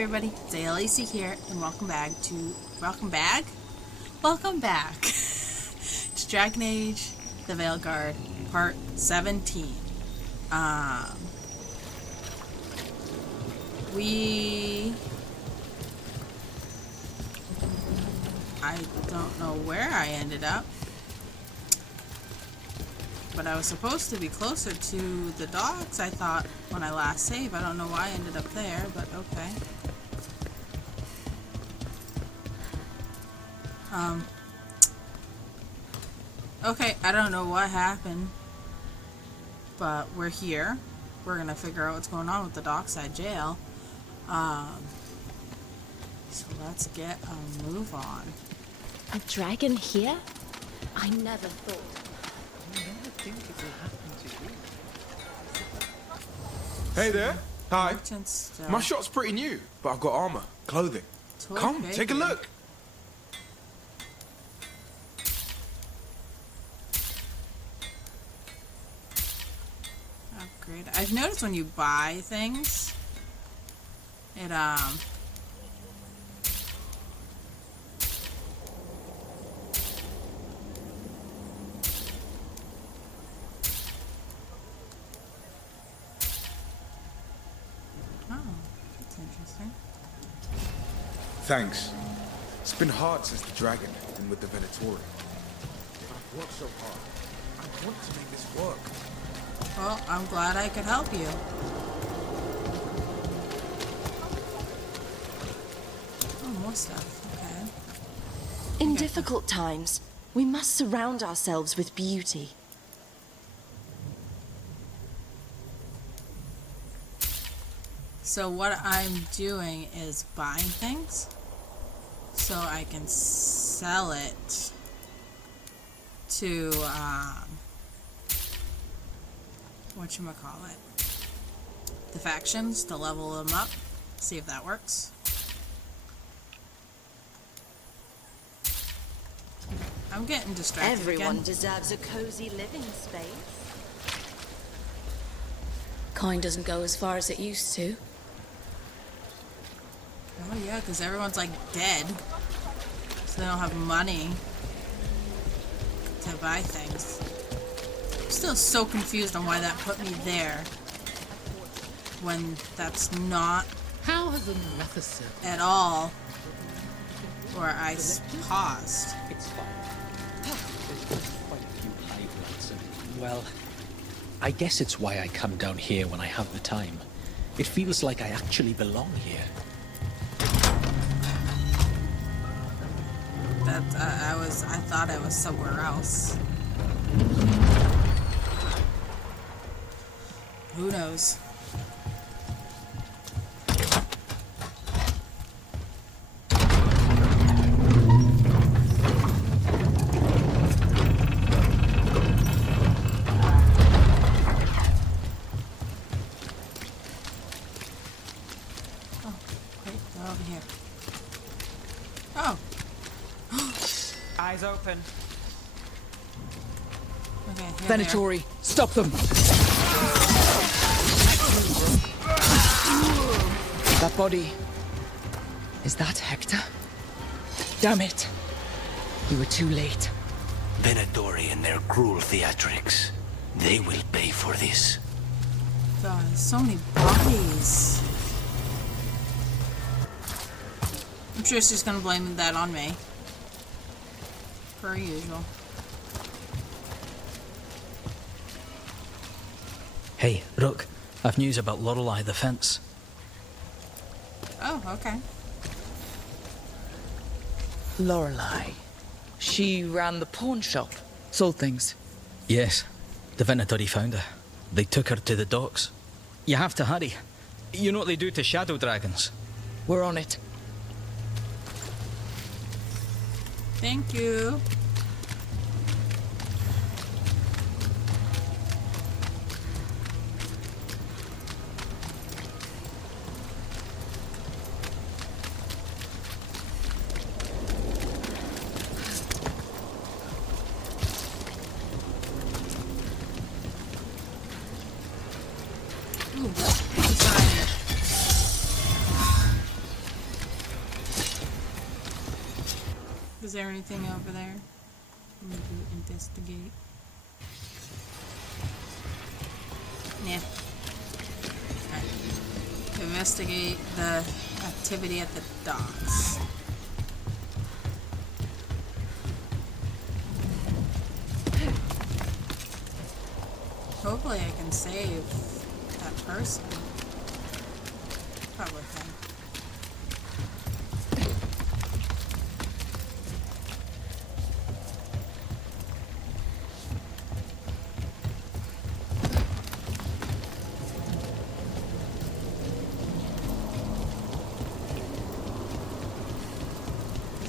everybody, it's Lacey here, and welcome back to Dragon Age The Veilguard, Part 17. I don't know where I ended up, but I was supposed to be closer to the docks, I thought, when I last saved. I don't know why I ended up there, but okay. Okay, I don't know what happened, but we're here. We're gonna figure out what's going on with the dockside jail. So let's get a move on. A dragon here? I never thought. Hey there. Hi. Stuff. My shop's pretty new, but I've got armor, clothing. Come, take a look. Upgrade. I've noticed when you buy things, it interesting. Thanks. It's been hard since the dragon and with the Venatori. I've worked so hard. I want to make this work. Well, I'm glad I could help you. Oh, more stuff. Okay. In difficult times, we must surround ourselves with beauty. So what I'm doing is buying things so I can sell it to whatchamacallit, the factions, to level them up, see if that works. Okay, I'm getting distracted. Everyone deserves a cozy living space. Coin doesn't go as far as it used to. Oh yeah, because everyone's like dead, so they don't have money to buy things. I'm still so confused on why that put me there when that's not How has another at all where I paused. It's fine. There's quite a few highlights and, well, I guess it's why I come down here when I have the time. It feels like I actually belong here. That I thought I was somewhere else. Who knows? Over here. Oh. Eyes open. Okay, here Venatori, stop them! That body... Is that Hector? Damn it! You were too late. Venatori and their cruel theatrics. They will pay for this. God, so many bodies. I'm sure she's gonna blame that on me. Per usual. Hey, Rook, I've news about Lorelei the Fence. Oh, okay. Lorelei. She ran the pawn shop. Sold things. Yes, the Venatori found her. They took her to the docks. You have to hurry. You know what they do to shadow dragons. We're on it. Thank you. Ooh, Is there anything over there? Let me do investigate. Yeah. Okay. Investigate the activity at the docks. Hopefully I can save that person. Probably can.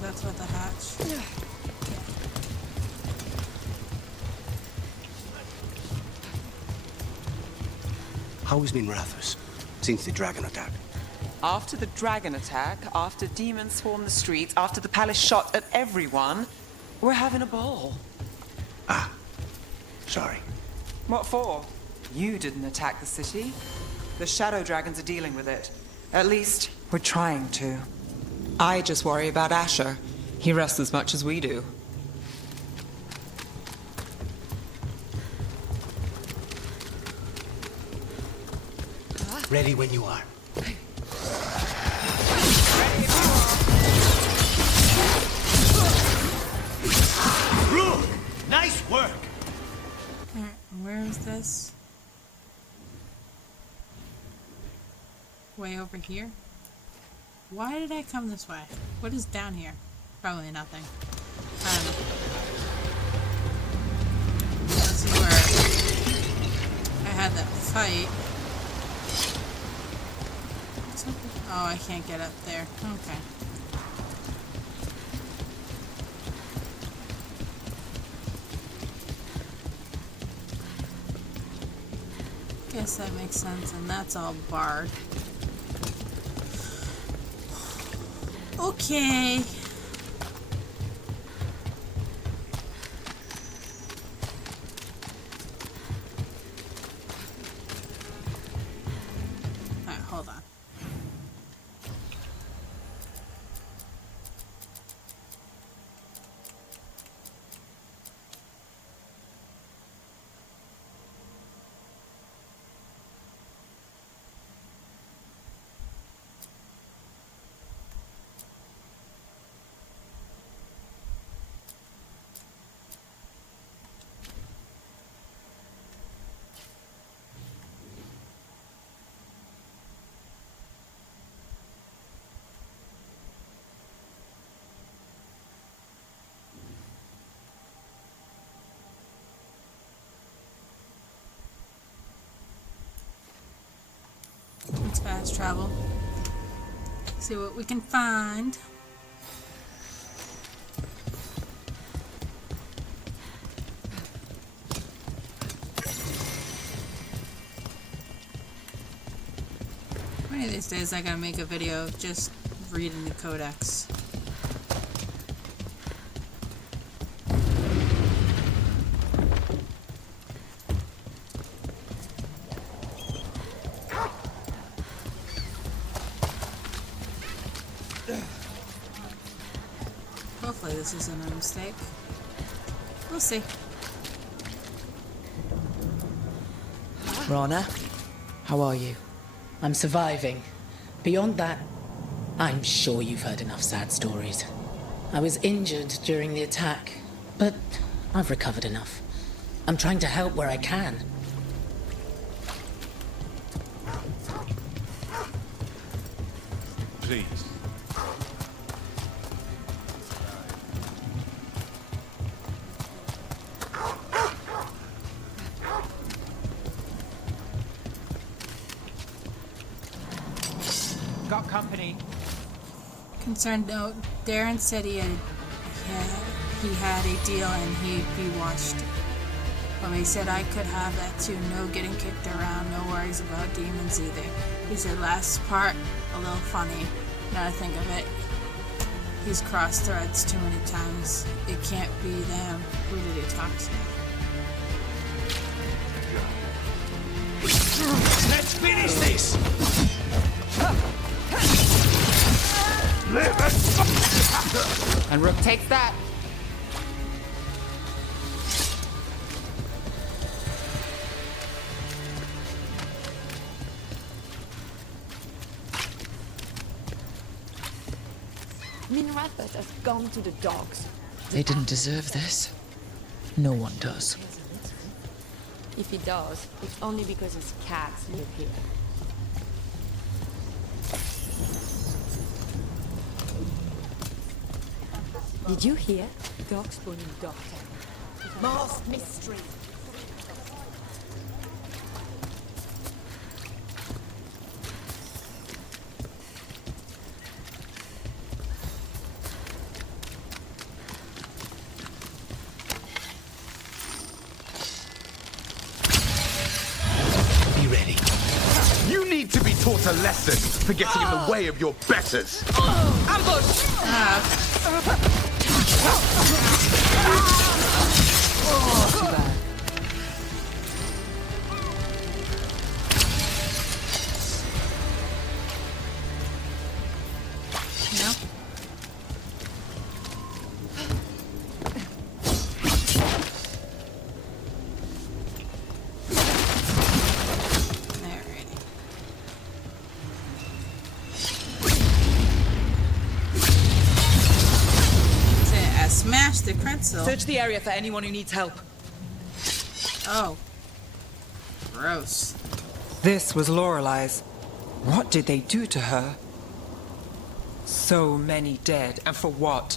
That's what the hatch. How has been Rathus since the dragon attack? After the dragon attack, after demons swarmed the streets, after the palace shot at everyone, we're having a ball. Ah, sorry. What for? You didn't attack the city. The shadow dragons are dealing with it. At least, we're trying to. I just worry about Asher. He rests as much as we do. Ready when you are. Rook! Nice work! Where is this? Way over here? Why did I come this way? What is down here? Probably nothing. I don't know. This is where I had that fight. Oh, I can't get up there. Okay. Guess that makes sense, and that's all barred. Okay. Alright, hold on. Let's fast travel. See what we can find. One of these days I gotta make a video of just reading the codex. Hopefully this isn't a mistake. We'll see. Rana, how are you? I'm surviving. Beyond that, I'm sure you've heard enough sad stories. I was injured during the attack, but I've recovered enough. I'm trying to help where I can. Please. Got company. Concerned note, Darren said he had a deal and he'd be watched. Well, he said I could have that too. No getting kicked around, no worries about demons either. He said last part a little funny. Now I think of it, he's crossed threads too many times. It can't be them. Who did he talk to? Let's finish this! Live and And Rook takes that. Minrathas has gone to the dogs. They didn't deserve this. No one does. If he does, it's only because his cats live here. Did you hear? Dog spawning doctor. Most mystery. Be ready. You need to be taught a lesson for getting in the way of your betters. Ambush! Too bad. No? Alrighty. So I smashed the crystal. Search the area for anyone who needs help. Oh. Gross. This was Lorelei's. What did they do to her? So many dead, and for what?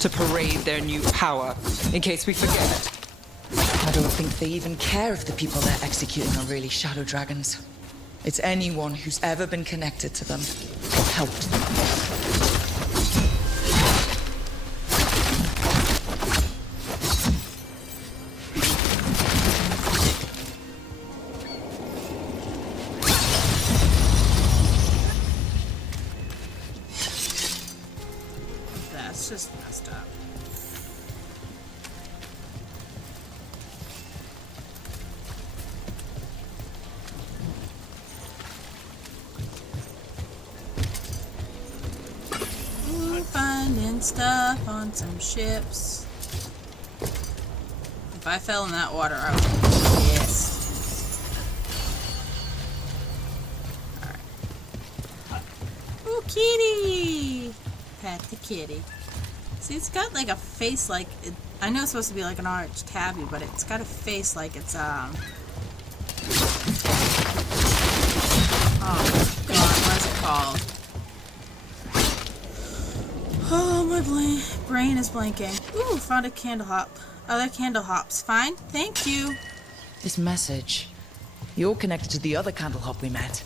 To parade their new power, in case we forget. I don't think they even care if the people they're executing are really shadow dragons. It's anyone who's ever been connected to them or helped them. That's just messed up. Ooh, finding stuff on some ships. If I fell in that water, I would be pissed. Alright. Ooh, kitty! Pet the kitty. See, it's got like a face like it, I know it's supposed to be like an orange tabby, but it's got a face like it's oh god, what is it called? Oh, my brain is blanking. Ooh, found a candle hop. Other candle hops. Fine, thank you. This message. You're connected to the other candle hop we met.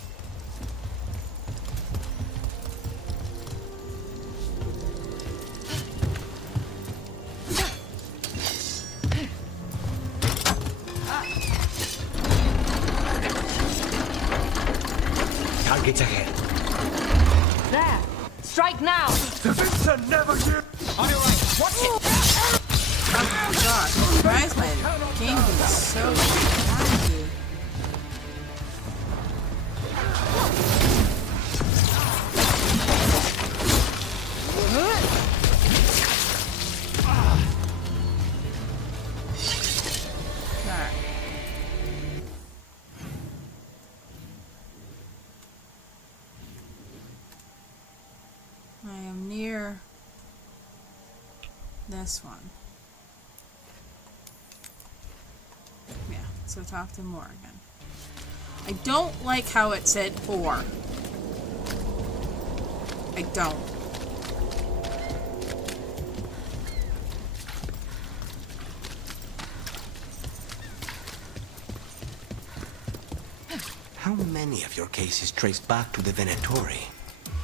Targets ahead. There! Strike now! Defensa never give. On your right. Watch it. Oh my god, why is my game being so laggy? Alright. I am near this one. Yeah, so talk to Morgan. I don't like how it said or. I don't. How many of your cases trace back to the Venatori?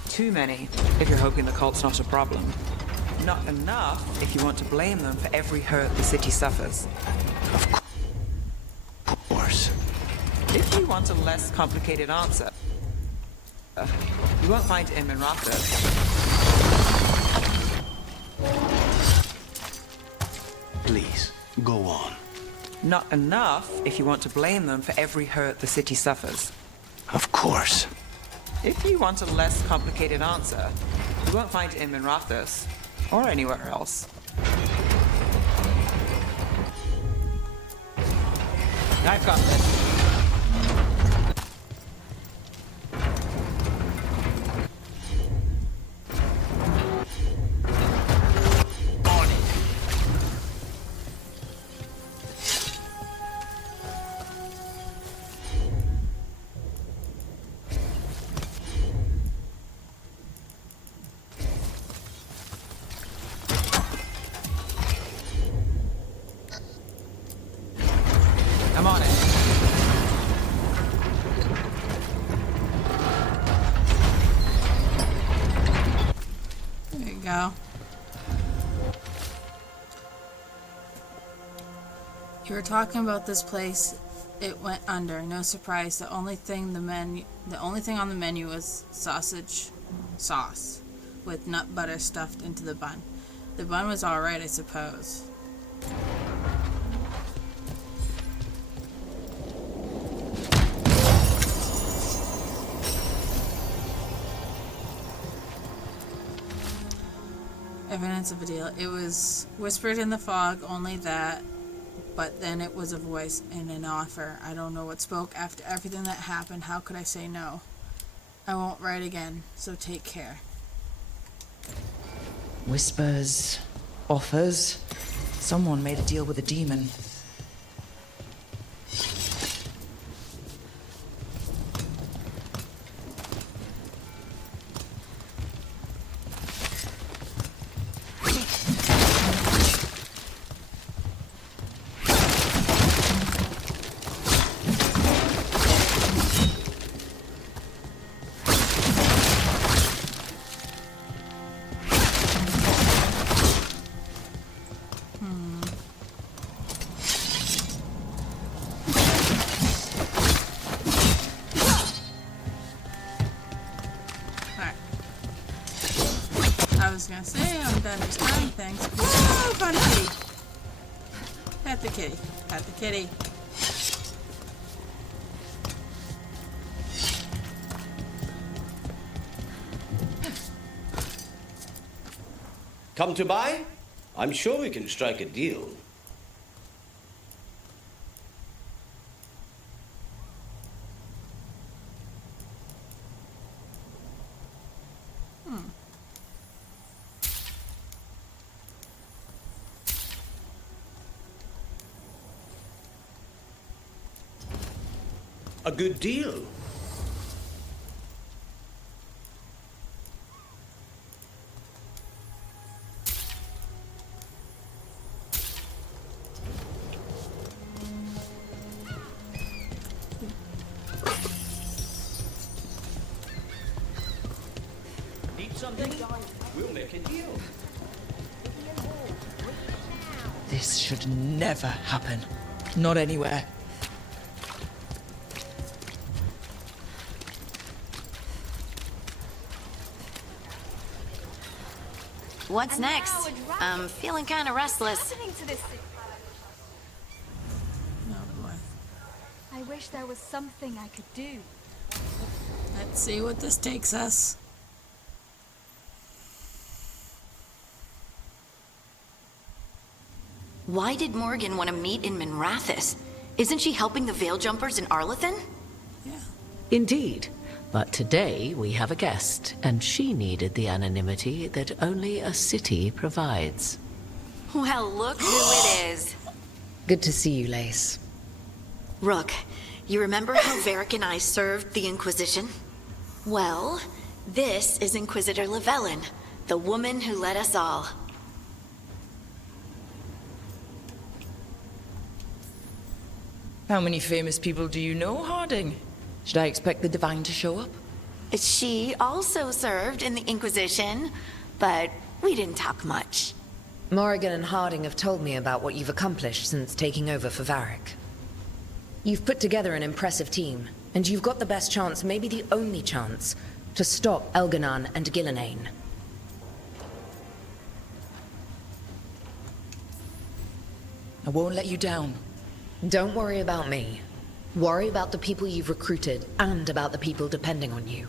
Too many, if you're hoping the cult's not a problem. Not enough if you want to blame them for every hurt the city suffers. Of course. If you want a less complicated answer, you won't find him in Raptor. Please, go on. Not enough if you want to blame them for every hurt the city suffers. Of course. If you want a less complicated answer, you won't find him in Rathos. Or anywhere else. I've got this. I'm on it. There you go. You were talking about this place. It went under. No surprise. The only thing on the menu was sausage sauce with nut butter stuffed into the bun. The bun was all right, I suppose. Evidence of a deal. It was whispered in the fog, only that, but then it was a voice and an offer. I don't know what spoke. After everything that happened, how could I say no? I won't write again, so take care. Whispers, offers. Someone made a deal with a demon. I was gonna say, I'm done destroying things. Whoa, fun kitty! Pet the kitty. Pet the kitty. Come to buy? I'm sure we can strike a deal. A good deal. Need something? We'll make a deal. This should never happen. Not anywhere. What's next? I'm feeling kind of restless. Oh boy. I wish there was something I could do. Let's see what this takes us. Why did Morgan want to meet in Minrathous? Isn't she helping the Veil Jumpers in Arlathan? Yeah. Indeed. But today we have a guest, and she needed the anonymity that only a city provides. Well, look who it is. Good to see you, Lace. Rook, you remember how Varric and I served the Inquisition? Well, this is Inquisitor Llewellyn, the woman who led us all. How many famous people do you know, Harding? Should I expect the Divine to show up? She also served in the Inquisition, but we didn't talk much. Morrigan and Harding have told me about what you've accomplished since taking over for Varric. You've put together an impressive team, and you've got the best chance, maybe the only chance, to stop Elganon and Gillenane. I won't let you down. Don't worry about me. Worry about the people you've recruited, and about the people depending on you.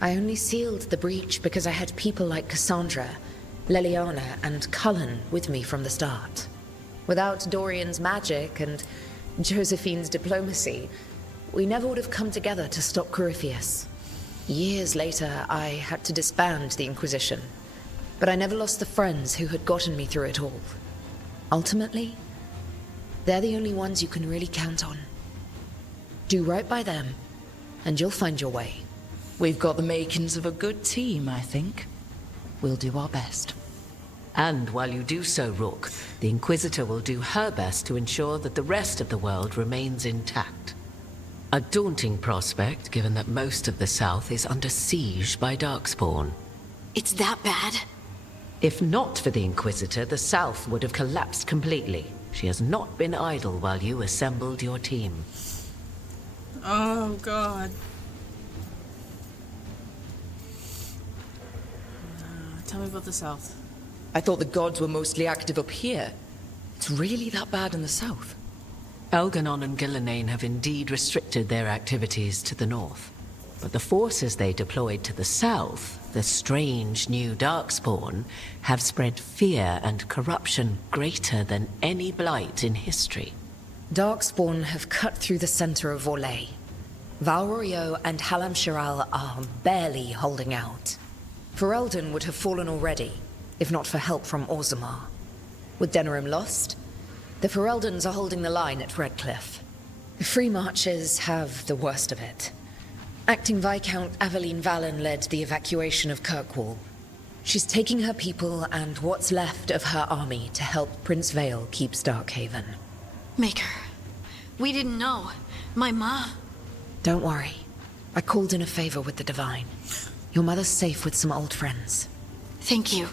I only sealed the breach because I had people like Cassandra, Leliana and Cullen with me from the start. Without Dorian's magic and Josephine's diplomacy, we never would have come together to stop Corypheus. Years later, I had to disband the Inquisition, but I never lost the friends who had gotten me through it all. Ultimately, they're the only ones you can really count on. Do right by them, and you'll find your way. We've got the makings of a good team, I think. We'll do our best. And while you do so, Rook, the Inquisitor will do her best to ensure that the rest of the world remains intact. A daunting prospect, given that most of the South is under siege by Darkspawn. It's that bad? If not for the Inquisitor, the South would have collapsed completely. She has not been idle while you assembled your team. Oh, God. Tell me about the South. I thought the gods were mostly active up here. It's really that bad in the south? Elganon and Gillenane have indeed restricted their activities to the north. But the forces they deployed to the south, the strange new Darkspawn, have spread fear and corruption greater than any blight in history. Darkspawn have cut through the center of Vorlay. Valrorio and Halam Shiral are barely holding out. Ferelden would have fallen already, if not for help from Orzammar. With Denerim lost, the Fereldans are holding the line at Redcliffe. The Free Marchers have the worst of it. Acting Viscount Aveline Valen led the evacuation of Kirkwall. She's taking her people and what's left of her army to help Prince Vale keep Starkhaven. Maker, we didn't know. My ma... Don't worry. I called in a favor with the Divine. Your mother's safe with some old friends. Thank you.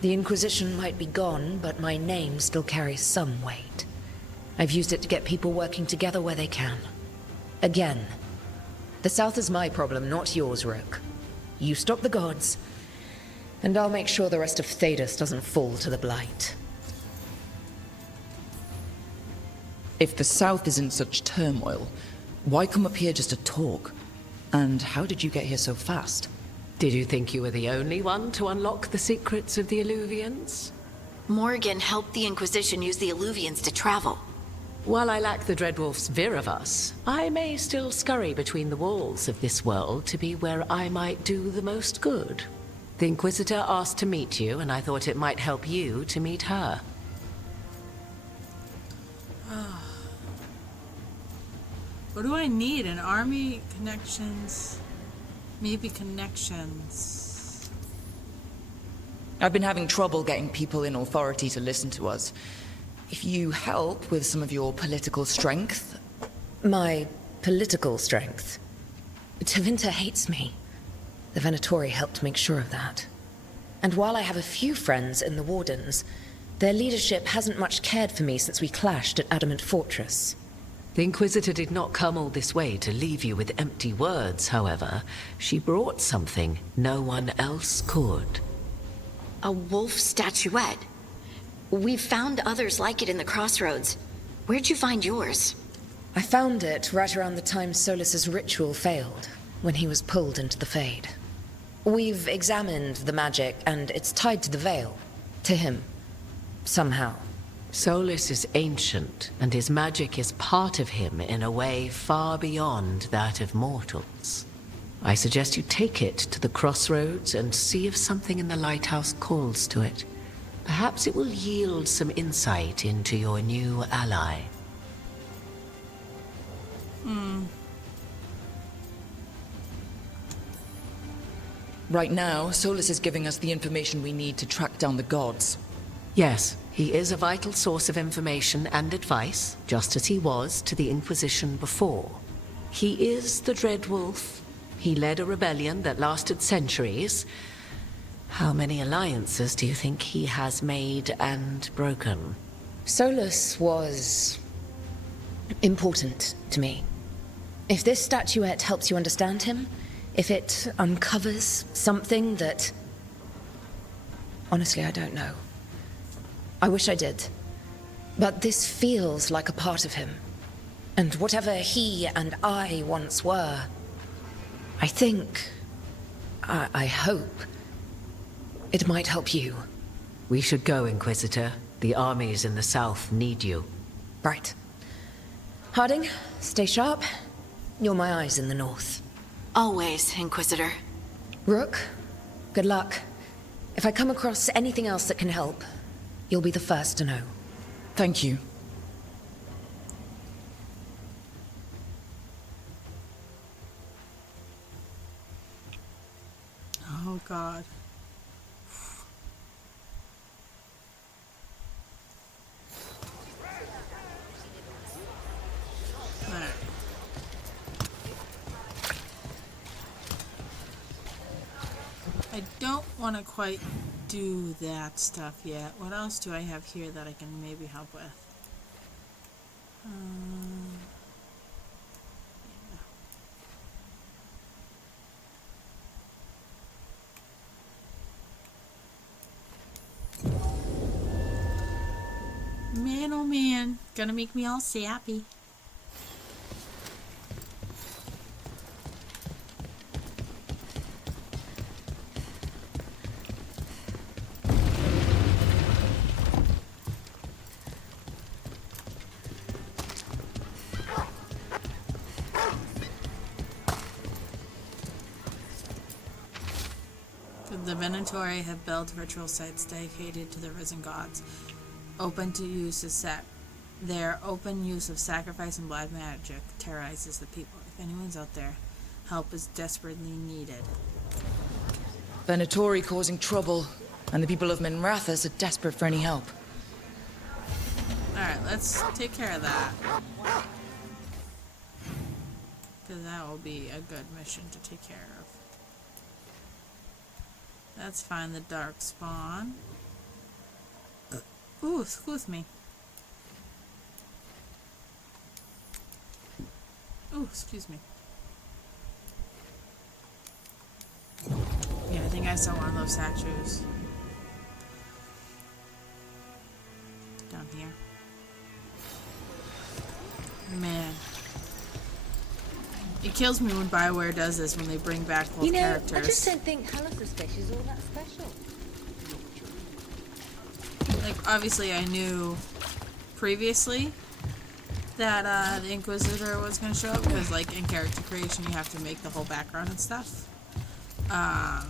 The Inquisition might be gone, but my name still carries some weight. I've used it to get people working together where they can. Again, the South is my problem, not yours, Rook. You stop the gods, and I'll make sure the rest of Thedas doesn't fall to the Blight. If the south is in such turmoil, why come up here just to talk? And how did you get here so fast? Did you think you were the only one to unlock the secrets of the Illuvians? Morgan helped the Inquisition use the Illuvians to travel. While I lack the Dreadwolf's Viravus, I may still scurry between the walls of this world to be where I might do the most good. The Inquisitor asked to meet you, and I thought it might help you to meet her. What do I need? An army? Connections? Maybe connections. I've been having trouble getting people in authority to listen to us. If you help with some of your political strength... My political strength? Tevinter hates me. The Venatori helped make sure of that. And while I have a few friends in the Wardens, their leadership hasn't much cared for me since we clashed at Adamant Fortress. The Inquisitor did not come all this way to leave you with empty words, however. She brought something no one else could. A wolf statuette. We've found others like it in the crossroads. Where'd you find yours? I found it right around the time Solus's ritual failed, when he was pulled into the Fade. We've examined the magic, and it's tied to the Veil. To him. Somehow. Solus is ancient, and his magic is part of him in a way far beyond that of mortals. I suggest you take it to the crossroads and see if something in the lighthouse calls to it. Perhaps it will yield some insight into your new ally. Right now, Solus is giving us the information we need to track down the gods. Yes, he is a vital source of information and advice, just as he was to the Inquisition before. He is the Dreadwolf. He led a rebellion that lasted centuries. How many alliances do you think he has made and broken? Solus was... important to me. If this statuette helps you understand him, if it uncovers something that... Honestly, I don't know. I wish I did. But this feels like a part of him. And whatever he and I once were, I think... I hope... it might help you. We should go, Inquisitor. The armies in the south need you. Right. Harding, stay sharp. You're my eyes in the north. Always, Inquisitor. Rook, good luck. If I come across anything else that can help, you'll be the first to know. Thank you. Oh, God. Alright. I don't want to quite do that stuff yet. What else do I have here that I can maybe help with? Man, oh man, gonna make me all sappy. The Venatori have built ritual sites dedicated to the risen gods, open to use as their open use of sacrifice and blood magic terrorizes the people. If anyone's out there, help is desperately needed. Venatori causing trouble, and the people of Minrathous are desperate for any help. Alright, let's take care of that. Because that will be a good mission to take care of. Let's find the dark spawn. Ooh, excuse me. Ooh, excuse me. Yeah, I think I saw one of those statues. Down here. Man. It kills me when BioWare does this, when they bring back old characters. I just don't think Hallis's fish is all that special. Like, obviously I knew previously that the Inquisitor was going to show up, because, like, in character creation you have to make the whole background and stuff. I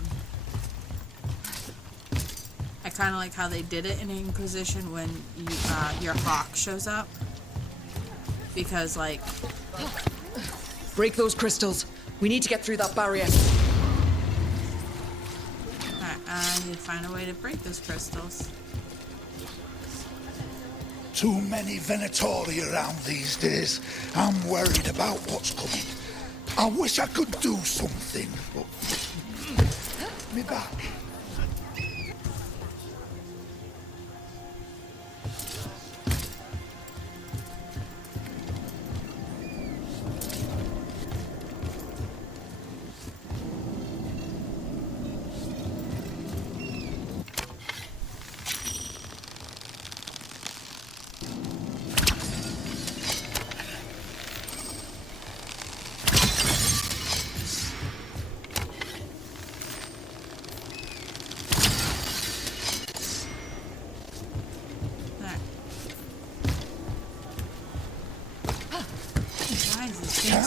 kind of like how they did it in Inquisition when you, your hawk shows up. Because, like... Break those crystals. We need to get through that barrier. Alright, I need to find a way to break those crystals. Too many Venatori around these days. I'm worried about what's coming. I wish I could do something, but... me back.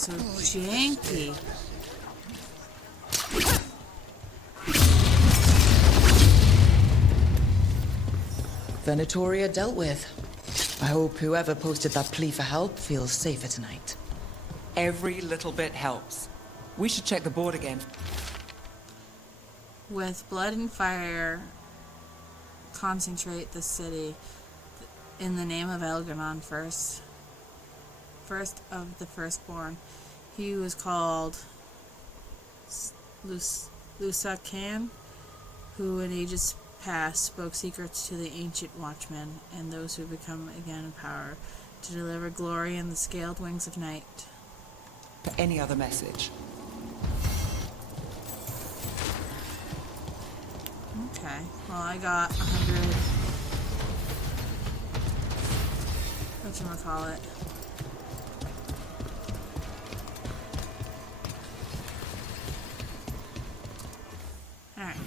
So janky. Venatoria dealt with. I hope whoever posted that plea for help feels safer tonight. Every little bit helps. We should check the board again. With blood and fire, concentrate the city in the name of Elganon first of the firstborn. He was called Lusakan, who in ages past spoke secrets to the ancient watchmen and those who become again in power to deliver glory in the scaled wings of night. Any other message? Okay, well I got 100... whatchamacallit? Alright.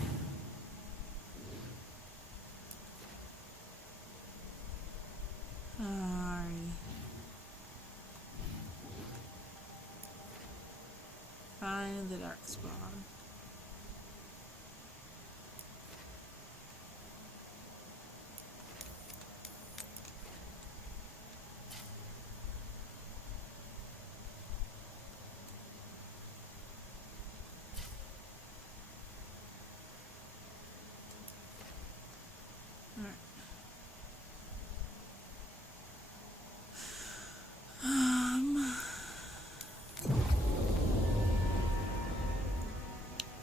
dark spawn.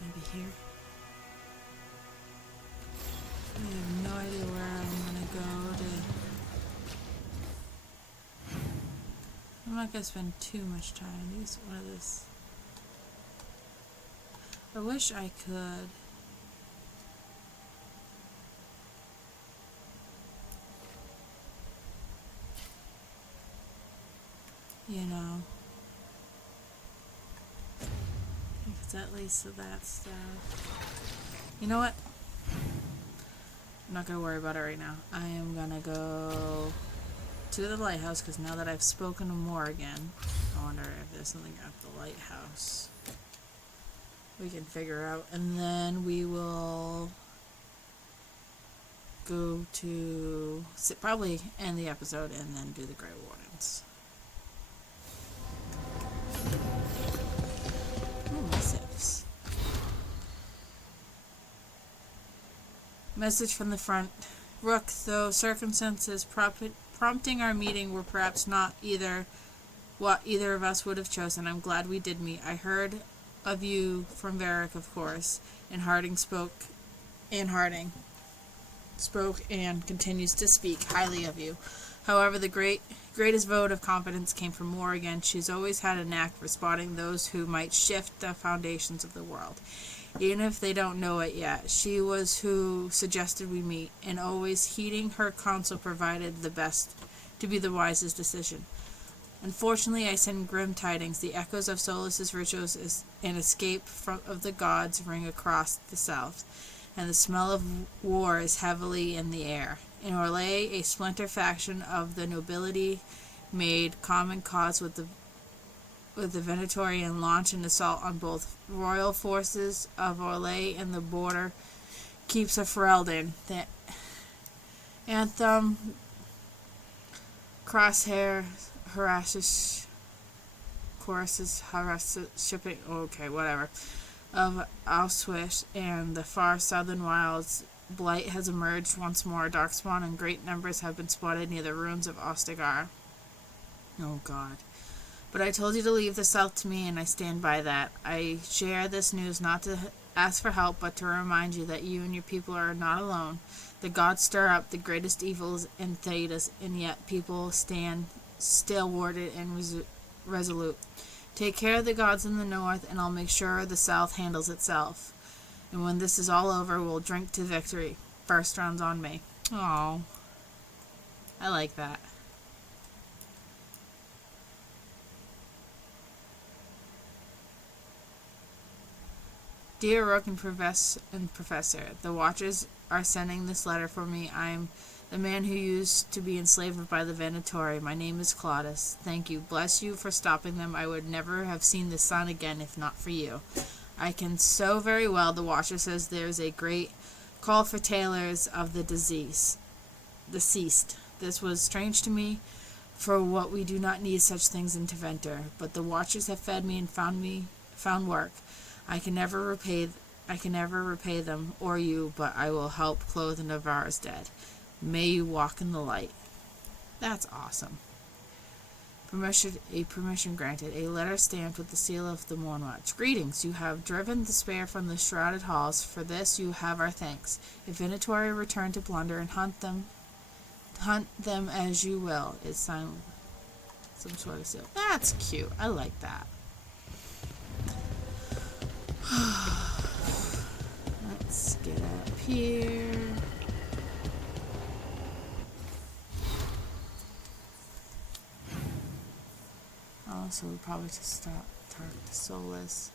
Maybe here. I have no idea where I'm gonna go to. I'm not gonna spend too much time. Use one of this. I wish I could. You know. It's at least that stuff. You know what? I'm not gonna worry about it right now. I am gonna go to the lighthouse because now that I've spoken to Morgan, I wonder if there's something at the lighthouse we can figure out, and then we will go to probably end the episode and then do the Grey Wardens. Missives. Message from the front. Rook, though circumstances prompting our meeting were perhaps not what either of us would have chosen, I'm glad we did meet. I heard of you from Varric, of course, and Harding spoke and continues to speak highly of you. However, the greatest vote of confidence came from Morrigan. She's always had a knack for spotting those who might shift the foundations of the world, even if they don't know it yet. She was who suggested we meet, and always heeding her counsel provided the best to be the wisest decision. Unfortunately, I send grim tidings. The echoes of Solas's rituals and escape of the gods ring across the south, and the smell of war is heavily in the air. In Orlais, a splinter faction of the nobility made common cause with the Venatori and launched an assault on both royal forces of Orlais and the border keeps of Ferelden. The anthem Crosshair harasses shipping, okay, whatever, of Auschwitz and the far southern wilds. Blight has emerged once more. Darkspawn in great numbers have been spotted near the ruins of Ostagar. Oh god. But I told you to leave the south to me, and I stand by that. I share this news not to ask for help, but to remind you that you and your people are not alone. The gods stir up the greatest evils in Thedas, and yet people stand still, warded and resolute. Take care of the gods in the north, and I'll make sure the south handles itself. And when this is all over, we'll drink to victory. First round's on me. Oh, I like that. Dear Rook and Professor, the Watchers are sending this letter for me. I'm the man who used to be enslaved by the Venatori. My name is Claudius. Thank you. Bless you for stopping them. I would never have seen the sun again if not for you. I can so very well. The Watcher says there's a great call for tailors of the deceased. This was strange to me, for what we do not need such things in Teventer. But the Watchers have fed me and found work. I can never repay them or you, but I will help clothe Navarre's dead. May you walk in the light. That's awesome. Permission granted. A letter stamped with the seal of the Mornwatch. Greetings. You have driven despair from the shrouded halls. For this you have our thanks. If Venatori return to plunder and hunt them as you will. It's signed with some sort of seal. That's cute. I like that. Let's get up here. Also, we'll probably just talk to Solas.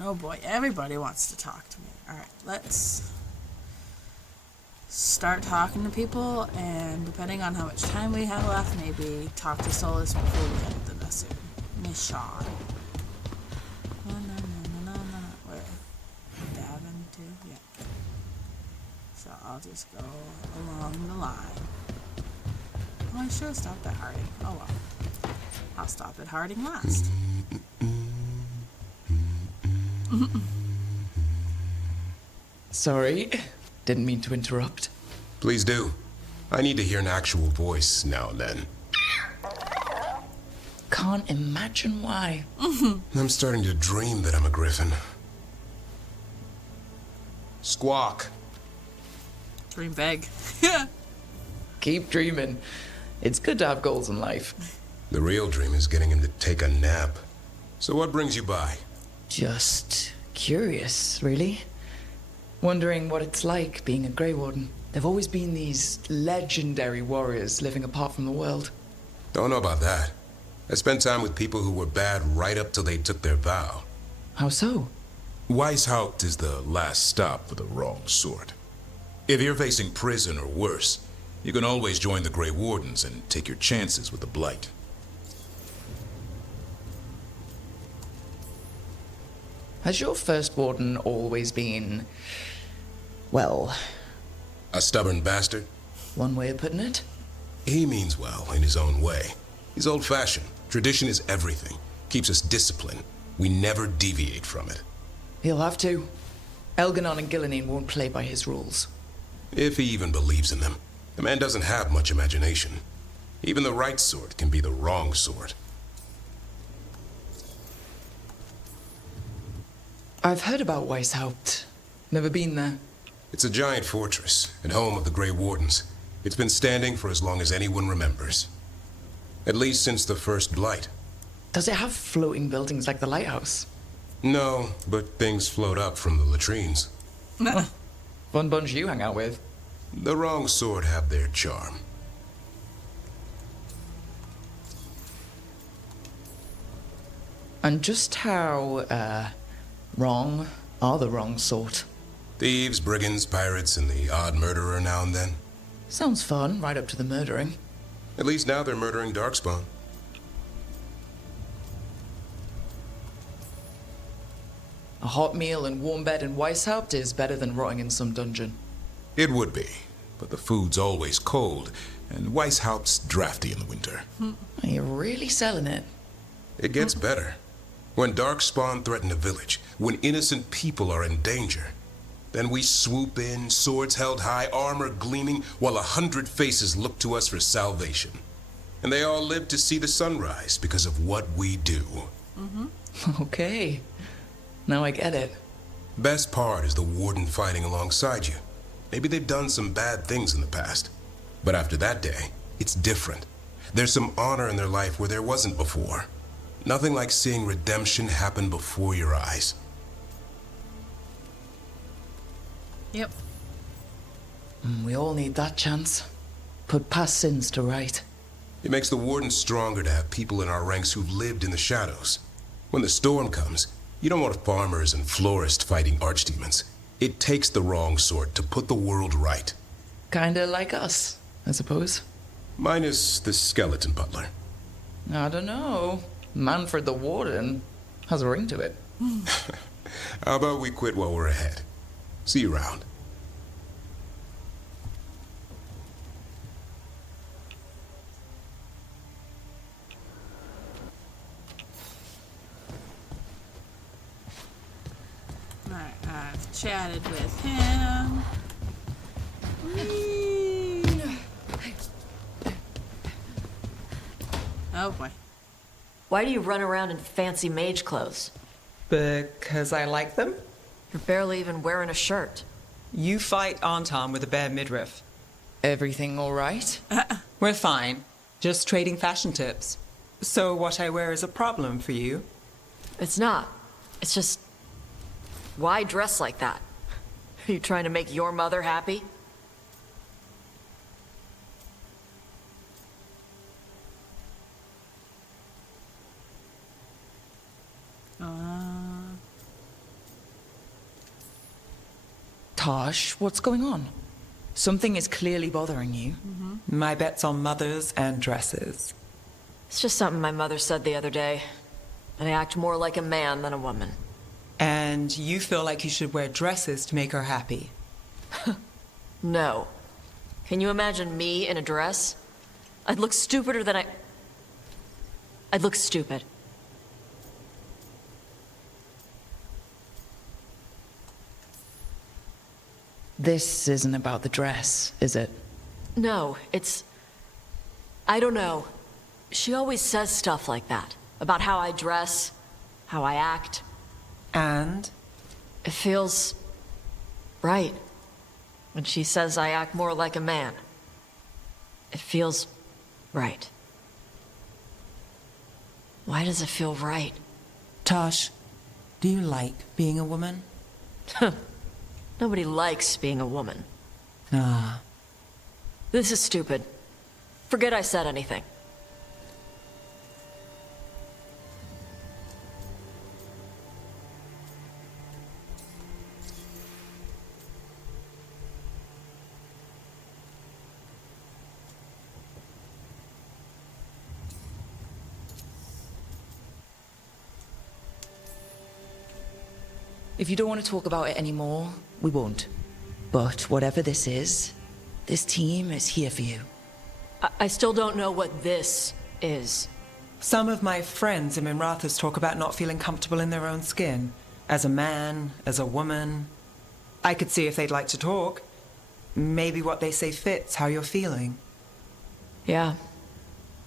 Oh boy, everybody wants to talk to me. Alright, let's start talking to people, and depending on how much time we have left, maybe talk to Solas before we get the mission. So I'll just go along the line. Oh, I should have stopped at Harding. Oh well. I'll stop at Harding last. Sorry, didn't mean to interrupt. Please do. I need to hear an actual voice now and then. Can't imagine why. I'm starting to dream that I'm a griffin. Squawk. Dream big. Keep dreaming. It's good to have goals in life. The real dream is getting him to take a nap. So what brings you by? Just curious, really. Wondering what it's like being a Grey Warden. There've always been these legendary warriors living apart from the world. Don't know about that. I spent time with people who were bad right up till they took their vow. How so? Weishaupt is the last stop for the wrong sort. If you're facing prison or worse, you can always join the Grey Wardens and take your chances with the Blight. Has your first warden always been, well... A stubborn bastard? One way of putting it? He means well in his own way. He's old-fashioned. Tradition is everything. Keeps us disciplined. We never deviate from it. He'll have to. Elganon and Gillenine won't play by his rules. If he even believes in them. The man doesn't have much imagination. Even the right sort can be the wrong sort. I've heard about Weishaupt. Never been there. It's a giant fortress and home of the Grey Wardens. It's been standing for as long as anyone remembers. At least since the first Blight. Does it have floating buildings like the lighthouse? No, but things float up from the latrines. Fun bunch you hang out with. The wrong sort have their charm. And just how, wrong are the wrong sort? Thieves, brigands, pirates, and the odd murderer now and then. Sounds fun, right up to the murdering. At least now they're murdering Darkspawn. A hot meal and warm bed in Weishaupt is better than rotting in some dungeon. It would be, but the food's always cold, and Weishaupt's drafty in the winter. Are you really selling it? It gets better. When Darkspawn threaten a village, when innocent people are in danger, then we swoop in, swords held high, armor gleaming, while 100 faces look to us for salvation. And they all live to see the sunrise because of what we do. Okay. Now I get it. Best part is the warden fighting alongside you. Maybe they've done some bad things in the past. But after that day, it's different. There's some honor in their life where there wasn't before. Nothing like seeing redemption happen before your eyes. Yep. We all need that chance. Put past sins to right. It makes the warden stronger to have people in our ranks who've lived in the shadows. When the storm comes, you don't want farmers and florists fighting archdemons. It takes the wrong sort to put the world right. Kinda like us, I suppose. Minus the skeleton butler. I don't know. Manfred the Warden has a ring to it. How about we quit while we're ahead? See you around. Alright, I've chatted with him. Whee! Oh boy. Why do you run around in fancy mage clothes? Because I like them. You're barely even wearing a shirt. You fight Anton with a bare midriff. Everything all right? We're fine. Just trading fashion tips. So what I wear is a problem for you? It's not. It's just... Why dress like that? Are you trying to make your mother happy? Tosh, what's going on? Something is clearly bothering you. My bet's on mothers and dresses. It's just something my mother said the other day. And I act more like a man than a woman. And you feel like you should wear dresses to make her happy. No. Can you imagine me in a dress? I'd look stupider than I'd look stupid. This isn't about the dress, is it? No, it's... I don't know. She always says stuff like that. About how I dress, how I act. And? It feels... right. When she says I act more like a man. It feels... right. Why does it feel right? Tosh, do you like being a woman? Nobody likes being a woman. Ah. This is stupid. Forget I said anything. If you don't want to talk about it anymore, we won't. But whatever this is, this team is here for you. I still don't know what this is. Some of my friends in Minrathous talk about not feeling comfortable in their own skin. As a man, as a woman. I could see if they'd like to talk. Maybe what they say fits how you're feeling. Yeah.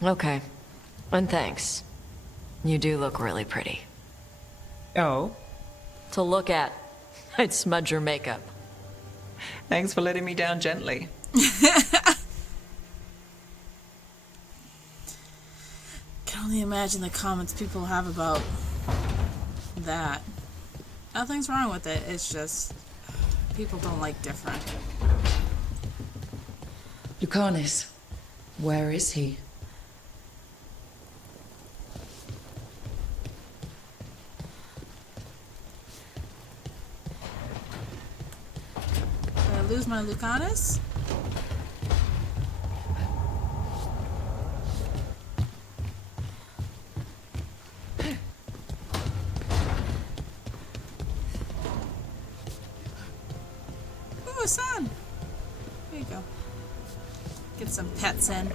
Okay. And thanks. You do look really pretty. Oh? To look at. I'd smudge your makeup. Thanks for letting me down gently. Can only imagine the comments people have about that. Nothing's wrong with it, it's just people don't like different. Lucanus, where is he? Did I lose my Lucanus? Ooh, a son! There you go. Get some pets in.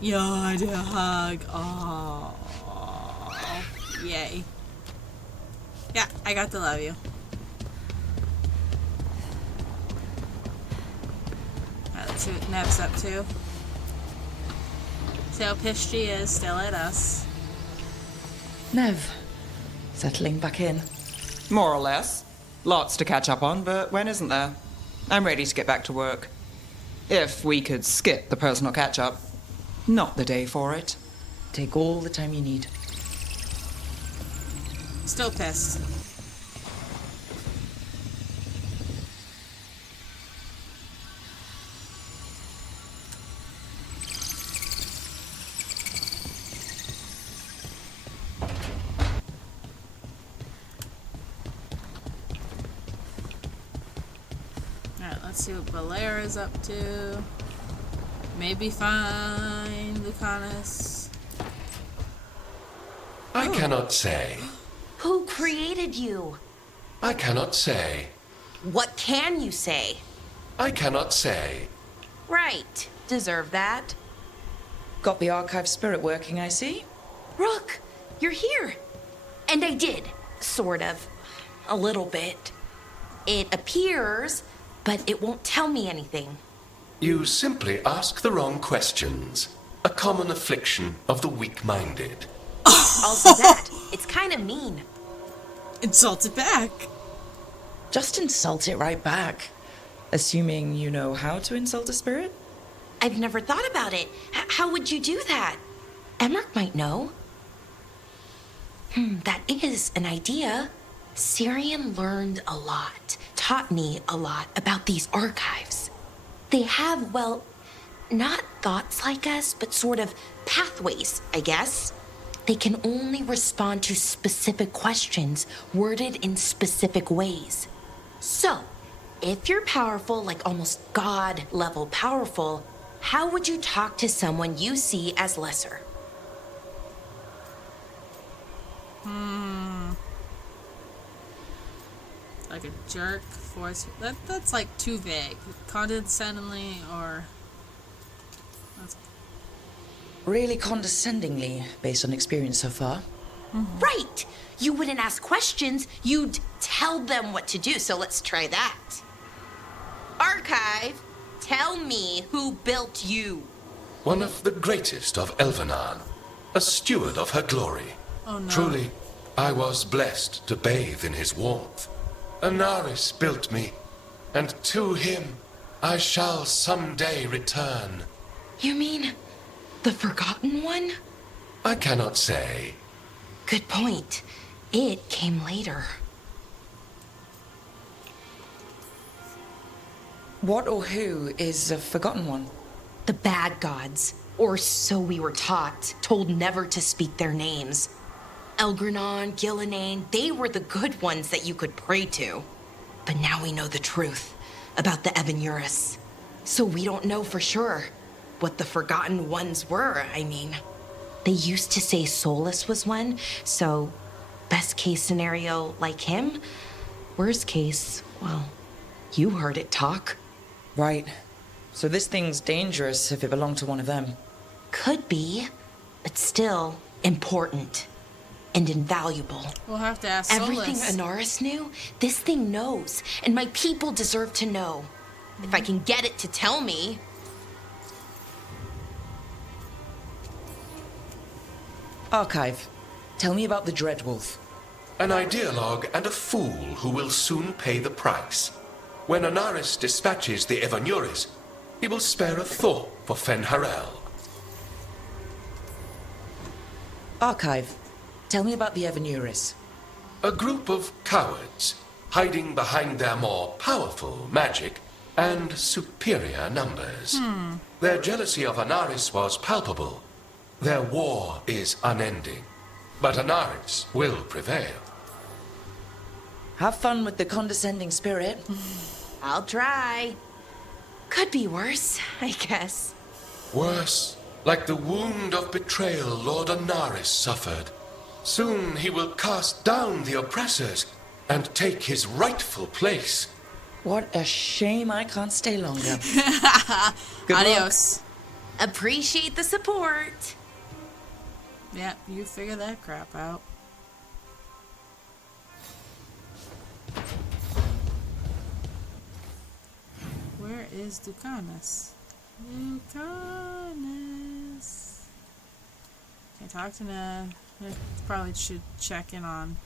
Yo, I did a hug. Oh, yay. Yeah, I got to love you. Alright, let's see what Nev's up to. See how pissed she is, still at us. Nev, settling back in. More or less. Lots to catch up on, but when isn't there? I'm ready to get back to work. If we could skip the personal catch-up. Not the day for it. Take all the time you need. Still pissed. Alright, let's see what Belair is up to. Maybe fine, Lucanus. I cannot say. Who created you? I cannot say. What can you say? I cannot say. Right. Deserve that. Got the archive spirit working, I see. Rook, you're here. And I did. Sort of. A little bit. It appears, but it won't tell me anything. You simply ask the wrong questions. A common affliction of the weak-minded. Also that. It's kind of mean. Insult it back. Just insult it right back. Assuming you know how to insult a spirit? I've never thought about it. How would you do that? Emmerich might know. That is an idea. Syrian learned a lot, taught me a lot about these archives. They have, well, not thoughts like us, but sort of pathways, I guess. They can only respond to specific questions worded in specific ways. So, if you're powerful, like almost God-level powerful, how would you talk to someone you see as lesser? Like a jerk, force. That's like too vague. Condescendingly or. That's... Really condescendingly, based on experience so far. Right! You wouldn't ask questions, you'd tell them what to do, so let's try that. Archive, tell me who built you. One of the greatest of Elvenan, a steward of her glory. Oh no. Truly, I was blessed to bathe in his warmth. Anaris built me, and to him I shall someday return. You mean the Forgotten One? I cannot say. Good point. It came later. What or who is a Forgotten One? The bad gods, or so we were taught, told never to speak their names. Elgranon, Gillinane, they were the good ones that you could pray to. But now we know the truth about the Ebenuris. So we don't know for sure what the Forgotten Ones were, I mean. They used to say Solus was one, so best case scenario like him. Worst case, well, you heard it talk. Right. So this thing's dangerous if it belonged to one of them. Could be, but still important and invaluable. We'll have to ask Everything Solus. Anaris knew, this thing knows, and my people deserve to know. If I can get it to tell me. Archive, tell me about the Dreadwolf. An ideologue and a fool who will soon pay the price. When Anaris dispatches the Evanuris, he will spare a thought for Fenharel. Archive, tell me about the Evanuris. A group of cowards, hiding behind their more powerful magic and superior numbers. Their jealousy of Anaris was palpable. Their war is unending, but Anaris will prevail. Have fun with the condescending spirit. I'll try. Could be worse, I guess. Worse, like the wound of betrayal Lord Anaris suffered. Soon he will cast down the oppressors and take his rightful place. What a shame I can't stay longer. Adios. Appreciate the support. Yeah, you figure that crap out. Where is Ducanus? Ducanus. Can't talk to Ned. I probably should check in on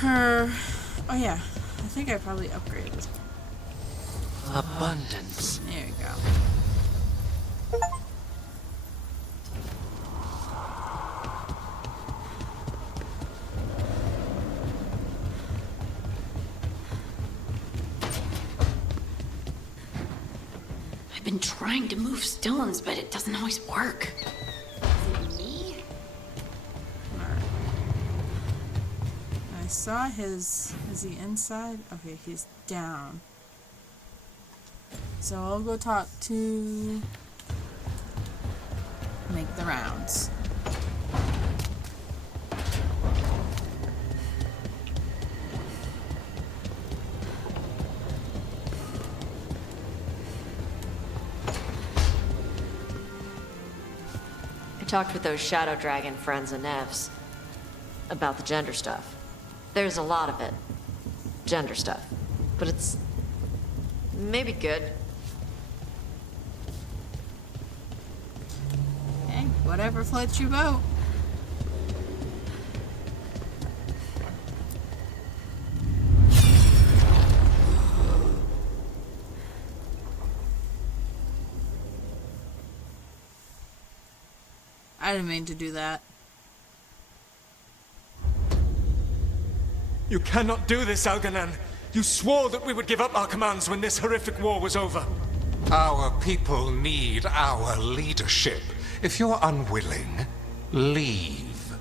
her. Oh yeah, I think I probably upgraded. Abundance. There you go. I've been trying to move stones, but it doesn't always work. Is it me? I saw his... Is he inside? Okay, he's down. So I'll go talk to... Make the rounds. I talked with those Shadow Dragon friends and Nevs about the gender stuff. There's a lot of it. Gender stuff. But it's maybe good. Okay, whatever floats your boat. I didn't mean to do that. You cannot do this, Alganan. You swore that we would give up our commands when this horrific war was over. Our people need our leadership. If you're unwilling, leave.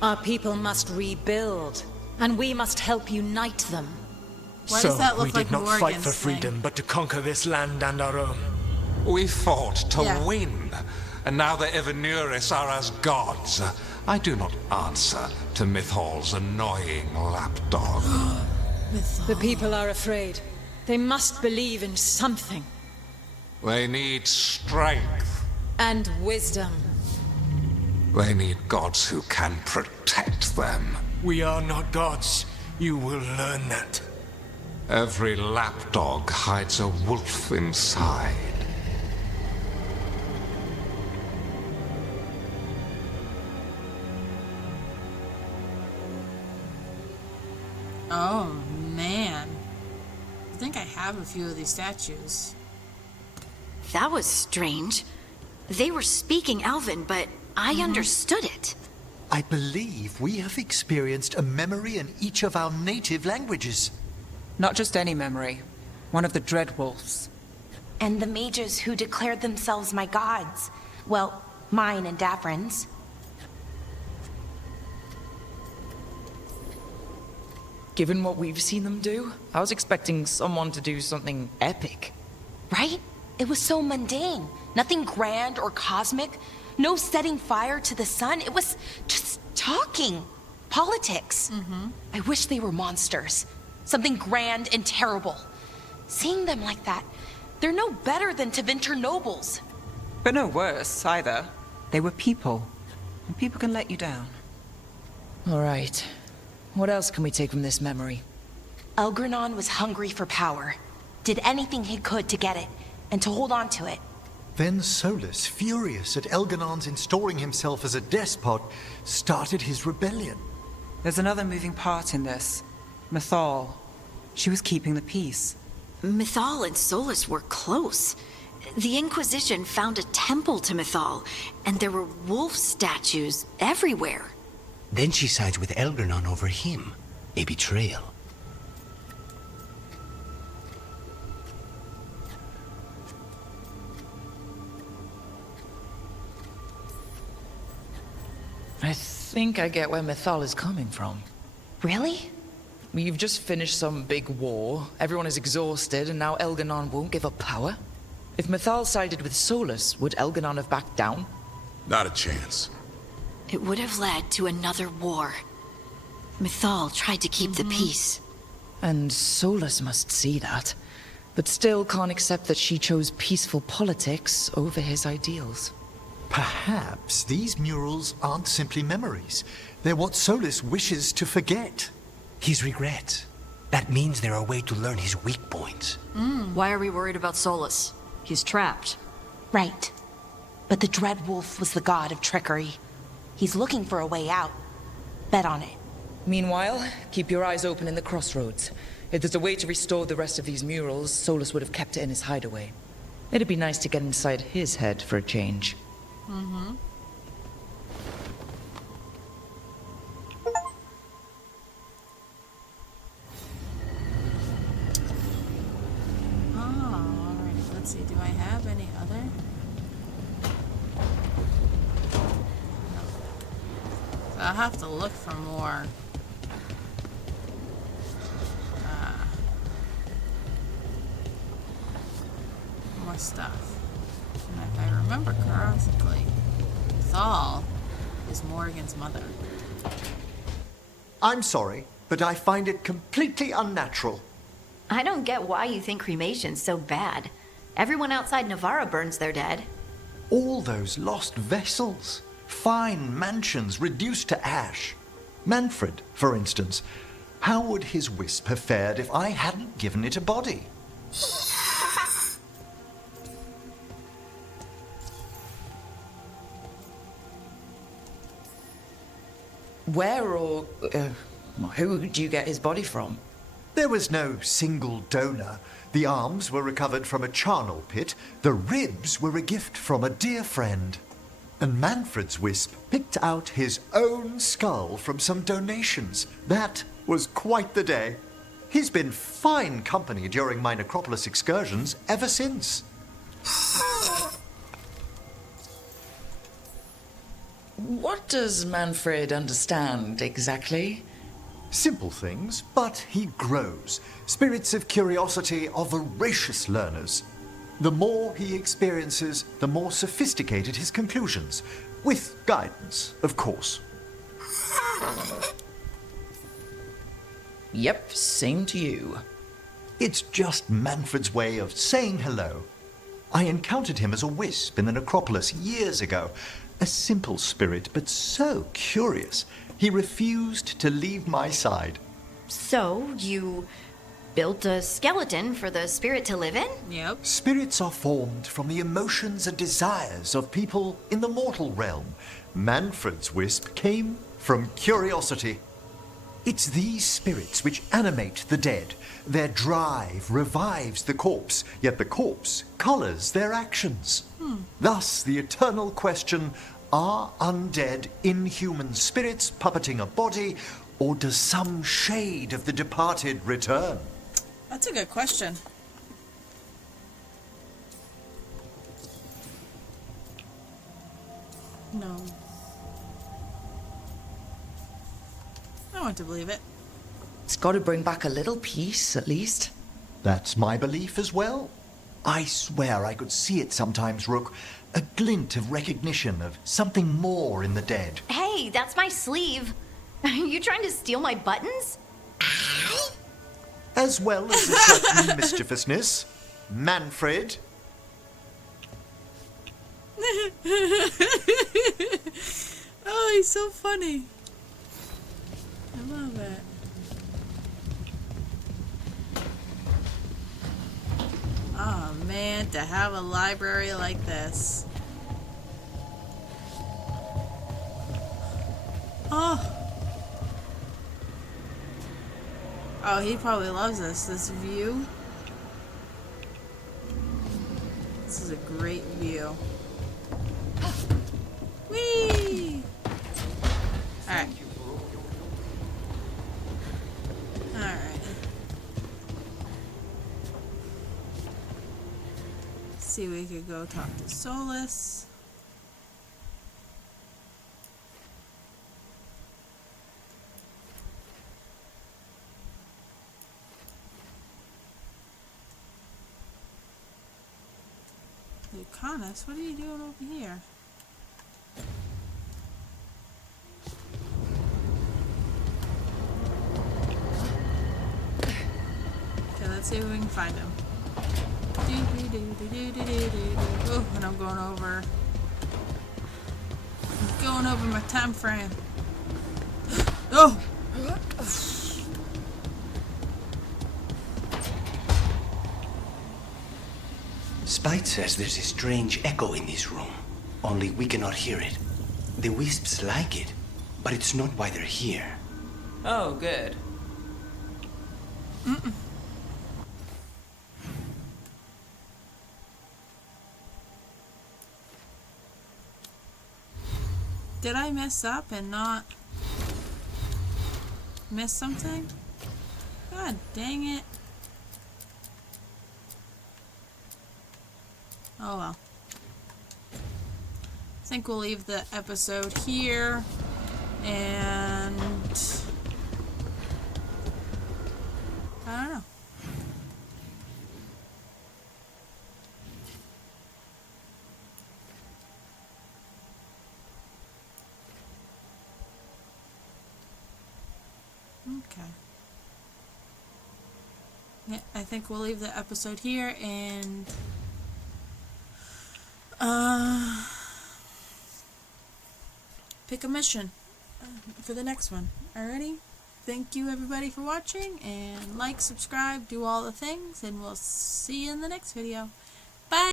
Our people must rebuild, and we must help unite them. Why so does that look we like did not fight Morgan's for thing? freedom, but to conquer this land and our own. We fought to Yeah. win, and now the Evanuris are as gods. I do not answer to Mythal's annoying lapdog. The people are afraid. They must believe in something. They need strength. And wisdom. They need gods who can protect them. We are not gods. You will learn that. Every lapdog hides a wolf inside. Oh, man. I think I have a few of these statues. That was strange. They were speaking Elven, but I understood it. I believe we have experienced a memory in each of our native languages. Not just any memory. One of the Dread Wolves. And the mages who declared themselves my gods. Well, mine and Davrin's. Given what we've seen them do, I was expecting someone to do something epic. Right? It was so mundane. Nothing grand or cosmic. No setting fire to the sun. It was just talking. Politics. I wish they were monsters. Something grand and terrible. Seeing them like that, they're no better than Tevinter nobles. But no worse, either. They were people. And people can let you down. All right. What else can we take from this memory? Elgranon was hungry for power. Did anything he could to get it, and to hold on to it. Then Solus, furious at Elganon's installing himself as a despot, started his rebellion. There's another moving part in this. Mythal. She was keeping the peace. Mythal and Solus were close. The Inquisition found a temple to Mythal, and there were wolf statues everywhere. Then she sides with Elgranon over him. A betrayal. I think I get where Mythal is coming from. Really? You've just finished some big war, everyone is exhausted, and now Elganon won't give up power? If Mythal sided with Solus, would Elganon have backed down? Not a chance. It would have led to another war. Mythal tried to keep the peace. And Solus must see that, but still can't accept that she chose peaceful politics over his ideals. Perhaps these murals aren't simply memories. They're what Solus wishes to forget. His regrets. That means they're a way to learn his weak points. Why are we worried about Solus? He's trapped. Right. But the Dread Wolf was the god of trickery. He's looking for a way out. Bet on it. Meanwhile, keep your eyes open in the crossroads. If there's a way to restore the rest of these murals, Solus would have kept it in his hideaway. It'd be nice to get inside his head for a change. Alright, let's see, do I have any other? No. So I'll have to look for more. More stuff. And if I remember correctly, Thal is Morrigan's mother. I'm sorry, but I find it completely unnatural. I don't get why you think cremation's so bad. Everyone outside Navarra burns their dead. All those lost vessels. Fine mansions reduced to ash. Manfred, for instance. How would his wisp have fared if I hadn't given it a body? Where or who did you get his body from? There was no single donor. The arms were recovered from a charnel pit. The ribs were a gift from a dear friend. And Manfred's wisp picked out his own skull from some donations. That was quite the day. He's been fine company during my necropolis excursions ever since. What does Manfred understand exactly? Simple things, but he grows. Spirits of curiosity are voracious learners. The more he experiences, the more sophisticated his conclusions. With guidance, of course. Yep, same to you. It's just Manfred's way of saying hello. I encountered him as a wisp in the necropolis years ago. A simple spirit, but so curious. He refused to leave my side. So, you built a skeleton for the spirit to live in? Yep. Spirits are formed from the emotions and desires of people in the mortal realm. Manfred's wisp came from curiosity. It's these spirits which animate the dead. Their drive revives the corpse, yet the corpse colors their actions. Thus, the eternal question, are undead, inhuman spirits puppeting a body, or does some shade of the departed return? That's a good question. No. I want to believe it. It's got to bring back a little peace, at least. That's my belief as well. I swear I could see it sometimes, Rook. A glint of recognition of something more in the dead. Hey, that's my sleeve. Are you trying to steal my buttons? As well as a certain mischievousness. Manfred. Oh, he's so funny. I love it. Oh man, to have a library like this. Oh. Oh, he probably loves this view. This is a great view. Whee! Alright. Alright. See, we could go talk to Solus. Lucanus, what are you doing over here? Okay, let's see if we can find him. Oh, and I'm going over my time frame. Oh! Spite says there's a strange echo in this room. Only we cannot hear it. The wisps like it, but it's not why they're here. Oh, good. Did I mess up and not miss something? God dang it. Oh well. I think we'll leave the episode here, and I don't know. Okay. Yeah, I think we'll leave the episode here and pick a mission for the next one. Alrighty? Thank you everybody for watching, and like, subscribe, do all the things, and we'll see you in the next video.